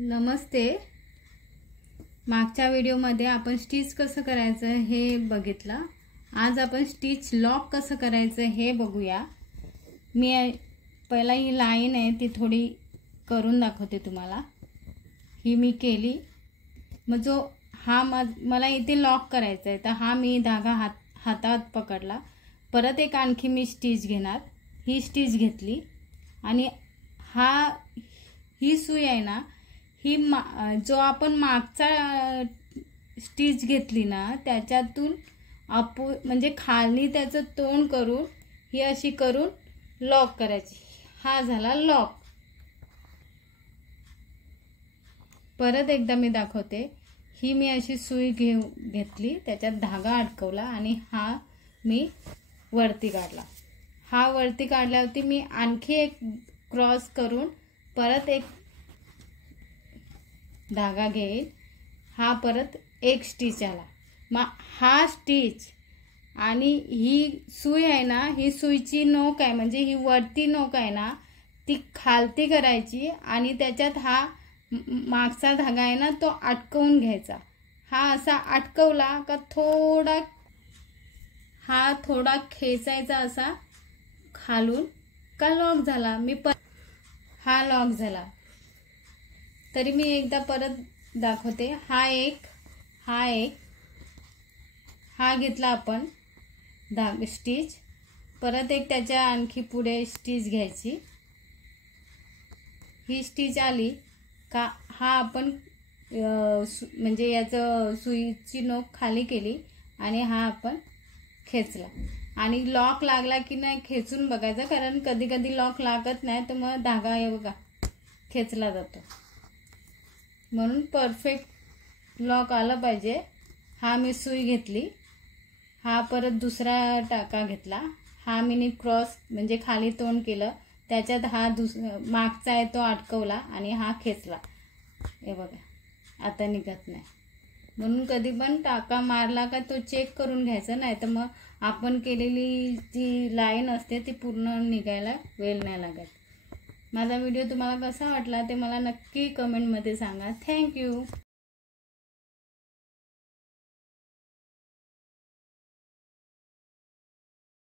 नमस्ते। मागच्या व्हिडिओमध्ये आपण स्टिच कसं करायचं हे बघितलं। आज आपण स्टिच लॉक कसं करायचं हे बघूया। मी पहिला ही लाईन आहे ती थोडी करून दाखवते तुम्हाला। ही मी केली, मग जो हा मला इथे लॉक करायचा आहे तर हा मी धागा हातात पकडला। परत एक आणखी मी स्टिच घेणार, ही स्टिच घेतली आणि ही सुई आहे ना, ही जो आपण मागचा स्टिच घेतली ना त्याच्यातून म्हणजे खाली त्याचं तोंड करून ही अशी करून लॉक करायची। हा झाला लॉक। परत एकदा मी दाखवते। ही मी अशी सुई घेतली, त्याच्यात धागा अडकवला आणि हा मी वरती काढला। हा वरती काढल्यावरती मी आणखी एक क्रॉस करून परत एक धागा घेईल। हा परत एक स्टिच आला। मग हा स्टिच आणि ही सुई आहे ना, ही सुईची नोक आहे म्हणजे ही वरती नोक आहे ना ती खालती करायची आणि त्याच्यात हा मागचा धागा आहे ना तो अटकवून घ्यायचा। हा असा अटकवला का थोडा खेचायचा असा खालून का लॉक झाला। हा लॉक झाला। तरी मी एकदा परत दाखवते। हा घेतला आपण स्टिच, परत एक त्याच्या आणखी पुढे स्टिच घ्यायची। ही स्टिच आली का हा आपण म्हणजे याचं सुईची नोक खाली केली आणि हा आपण खेचला आणि लॉक लागला की नाही खेचून बघायचा, कारण कधी कधी लॉक लागत नाही तर मग धागा हे बघा खेचला जातो। म्हणून परफेक्ट लॉक आला पाहिजे। हा मी सुई घेतली, हा परत दुसरा टाका घेतला, हा मी क्रॉस म्हणजे खाली तोंड केलं, त्याच्यात हा मागचा आहे तो अटकवला आणि हा खेचला। हे बघा आता निघत नाही। म्हणून कधी पण टाका मारला का तो चेक करून घ्यायचा, नाही तर मग आपण केलेली जी लाईन असते ती पूर्ण निघायला वेळ नाही लागत। माझा व्हिडिओ तुम्हाला कसा वाटला ते मला नक्की कमेंटमध्ये सांगा। थँक्यू।